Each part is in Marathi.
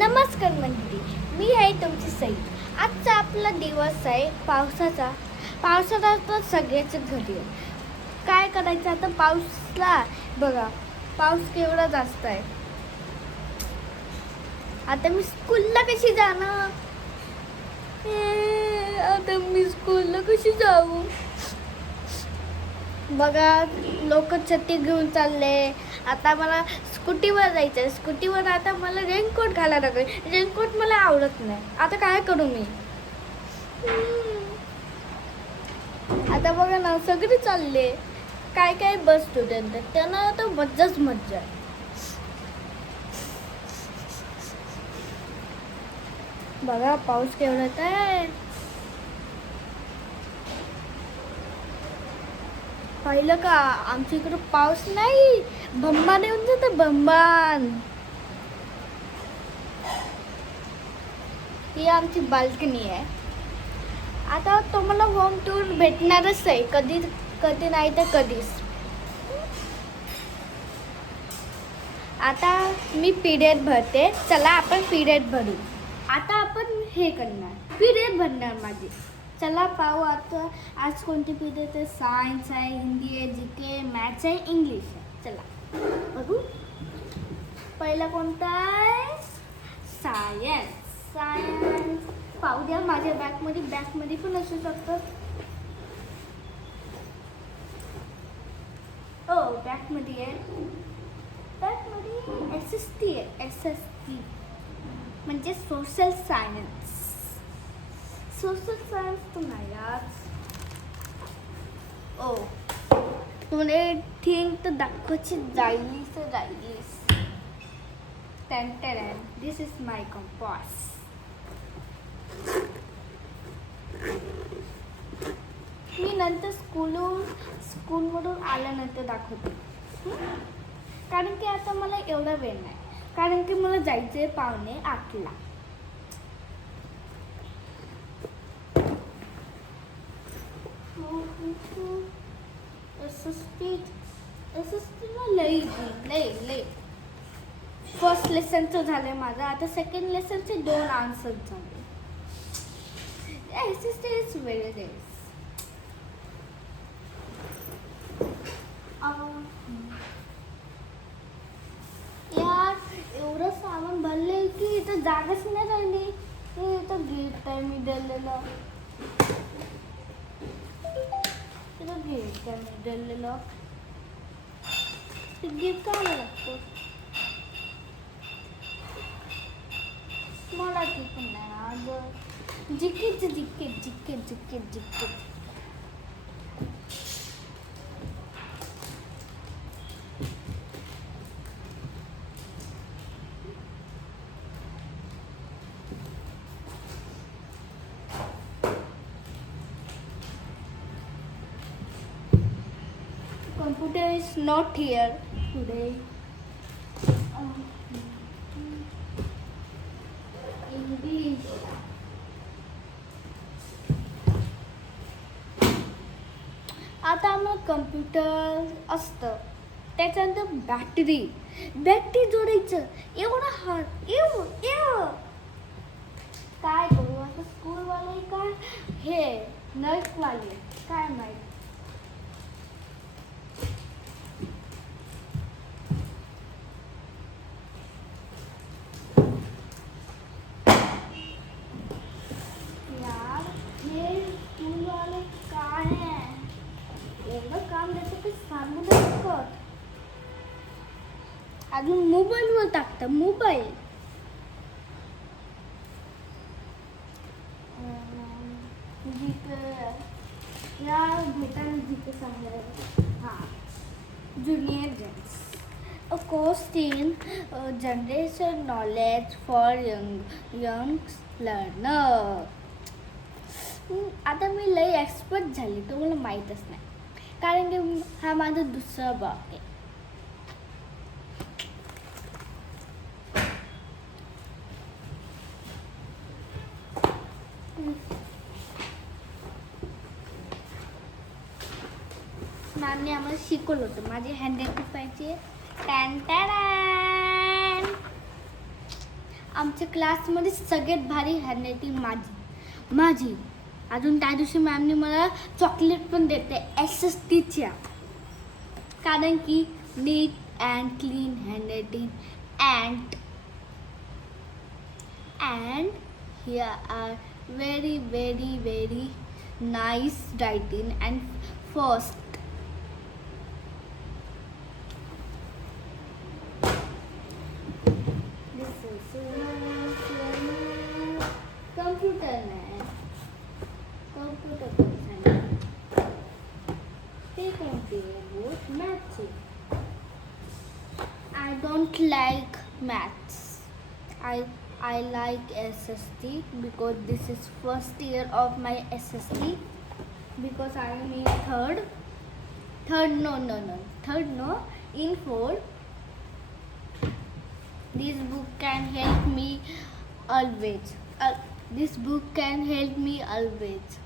नमस्कार मंडळी मी आहे तुमची सई. आजचा आपला दिवस आहे पावसाचा. पावसाचा तर सगळ्याच घरी काय करायचं आता पाऊसला? बघा पाऊस केवढा जास्त आहे. आता मी स्कूलला कशी जाणार? आता मी स्कूलला कशी जाऊ? बघा लोक छत्री घेऊन चालले. आता मला स्कूटीवर जायचं आहे स्कूटीवर आता मला रेनकोट घालायला लागेल. रेनकोट मला आवडत नाही. आता काय करू मी? आता बघा ना सगळे चालले. काय काय बस स्टुडंट त्यांना तर मज्जाच मज्जा आहे. बघा पाऊस केवढा काय पाहिलं का? आमच्या इकडं पाऊस नाही. बंबान येऊन जातं बंबान ही आमची बाल्कनी आहे. आता तुम्हाला होम टूर भेटणारच आहे. कधी कधी नाही तर कधीच. आता मी पिरियड भरते. चला आपण पिरियड भरू. आता आपण हे करणार. पिरियड भरणार माझी. चला पाहू आता. आज कोणती पिरियड आहे? सायन्स आहे हिंदी आहे जी के मॅथ्स आहे इंग्लिश आहे. चला बघू. पहिला कोणता आहे? सायन्स सायन्स पाहू द्या माझ्या बॅगमध्ये बॅगमध्ये पण असू शकतं. हो बॅगमध्ये आहे. बॅगमध्ये एस एस टी आहे. एस एस टी म्हणजे सोशल सायन्स सोशल सायन्स तर नाही आज ओ तुने थिंक तर दाखवायची जाईलीस तर जाईलीस ten ten this is my compass मी नंतर स्कूलहून स्कूलमधून आल्यानंतर दाखवते हं? कारण की आता मला एवढा वेळ नाही कारण की मला जायचं आहे पावणे आठला S S T S S टीला लई लई फर्स्ट लेसनचं झालं माझं. आता सेकंड लेसनचे दोन आन्सर झाले. एस इज व्हेरी यार एवढं सामान भरले की इथं जागाच नाही राहिली. हे इथं गेट आहे मी दिलेलं. इथं गेट आहे मी दिलेलं. ते गेट काय मला ती पण नाही अगं जिकेट जिकेट जिकेट जिकेट जिकेट computer is not here. Today. English. आता मग कम्प्युटर असतं. त्याच्यानंतर बॅटरी बॅटरी जोडायचं. एवढं हात एव एव काय करू? आता स्कूलवाले काय? हे नर्सवाले काय माहिती यार हे स्कूलवाले काय आहे एवढं काम देतं की सांगू नाही शकत अजून मोबाईलवर टाकतं मोबाईल. जिथं या भेटायला जिथं सांगायला हां. Junior gents a course in uh, generation knowledge for young young learner. हम्म, आता मी लई एक्सपर्ट झाली तुम्हाला माहीतच नाही. कारण की हा माझा दुसरा भाग आहे. मॅमने आम्हाला शिकवलं होतं. माझी हँड पाहिजे. टॅन टॅन आमच्या क्लासमध्ये सगळ्यात भारी हँडरायटिंग माझी. माझी. अजून त्या दिवशी मॅमने मला चॉकलेट पण देते. एस एस टीच्या कारण की neat and clean handwriting and and here are very very very nice writing and first. Computer computer maths I don't like maths. I I like SST because this is first year of my SST because I am in third. Third no no no third no in fourth. This book can help me always. Uh, this book can help me always.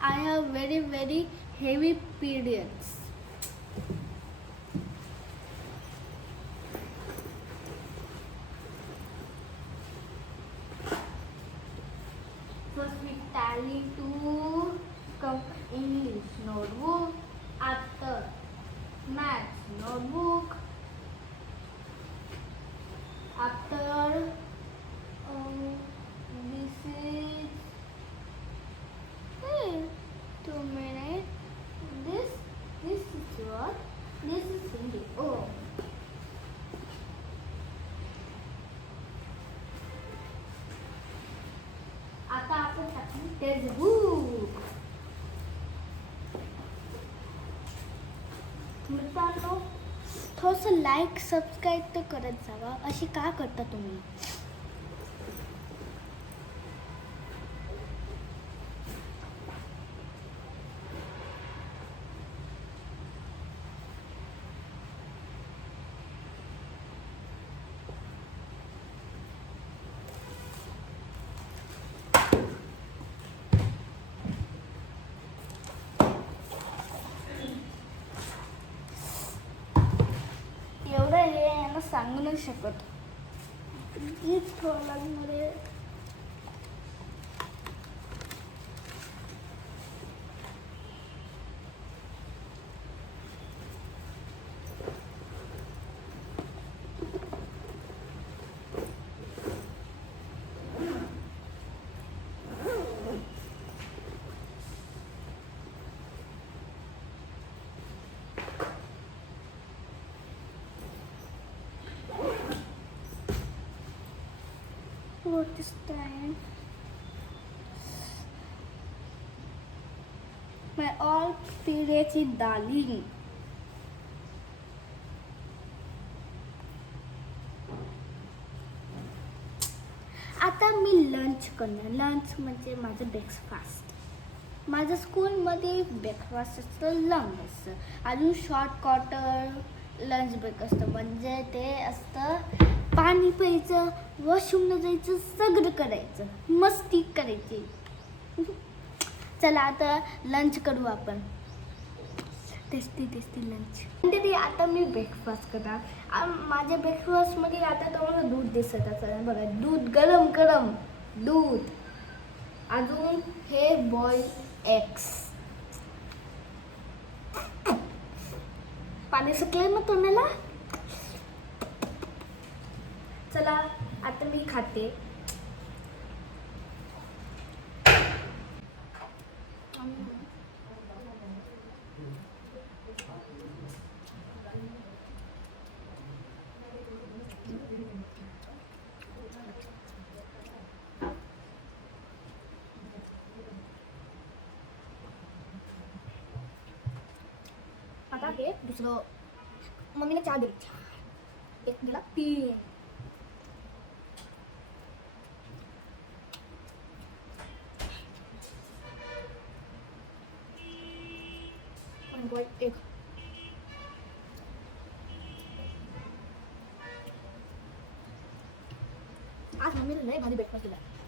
I have very very heavy periods. Facebook मित्रांनो थोडंसं लाईक सबस्क्राईब तर करत जावा. अशी का करता तुम्ही एवढं हे यांना सांगू नाही शकत. हीच मध्ये What is time? My all periods आता मी लंच करणार. लंच म्हणजे माझं ब्रेकफास्ट माझं स्कूलमध्ये ब्रेकफास्ट असतं लंच असतं. अजून शॉर्ट क्वार्टर लंच ब्रेक असतं. म्हणजे ते असतं पाणी प्यायचं वॉशरूमला जायचं सगळं करायचं. मस्ती करायची. चला आता लंच करू आपण. टेस्टी टेस्टी लंच म्हणजे आता मी ब्रेकफास्ट करणार. माझ्या ब्रेकफास्टमध्ये आता तुम्हाला दूध दिसत असेल. बघा दूध गरम गरम. दूध. अजून हे बॉईल एग्स पाणी सुकलं ना तोंडाला? चला आता मी खाते. आता हे दुसरं मम्मीने चहा दिली. एक दिला पी. आज मम्मीने लय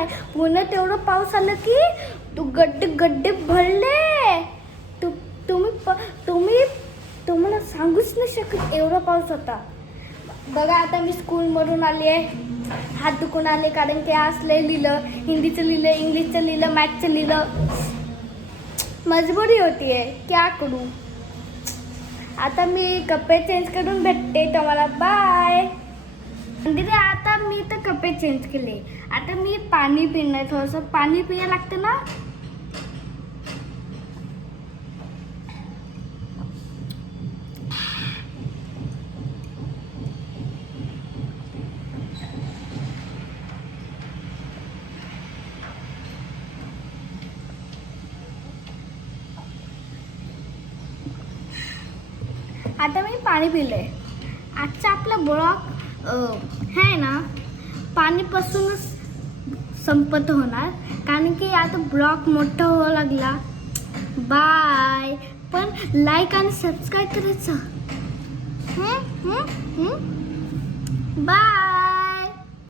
माहीत पुन्हा तेवढं पाऊस आलं की तू गड्डे गड्डे भरले. तू तुम्ही प- तुम्ही तुम्हाला सांगूच नाही शकत एवढा पाऊस होता. बघा आता मी स्कूलमधून आली आहे. हात दुखून आले कारण की आज लय लिहिलं. हिंदीचं लिहिलं इंग्लिशचं लिहिलं मॅथचं लिहिलं. मजबुरी होती आहे. क्या करू? आता मी कपडे चेंज करून भेटते तुम्हाला. बाय मी तर कपडे चेंज केले. आता मी पाणी पिणार थोडंसं पाणी पिया लागतं ना? आता मी पाणी पिले आजचा आपला ब्लॉग आहे ना? पाणीपासूनच संपत होणार. कारण की आता ब्लॉग मोठा होऊ लागला. बाय. पण लाईक आणि सबस्क्राईब करायचं. बाय.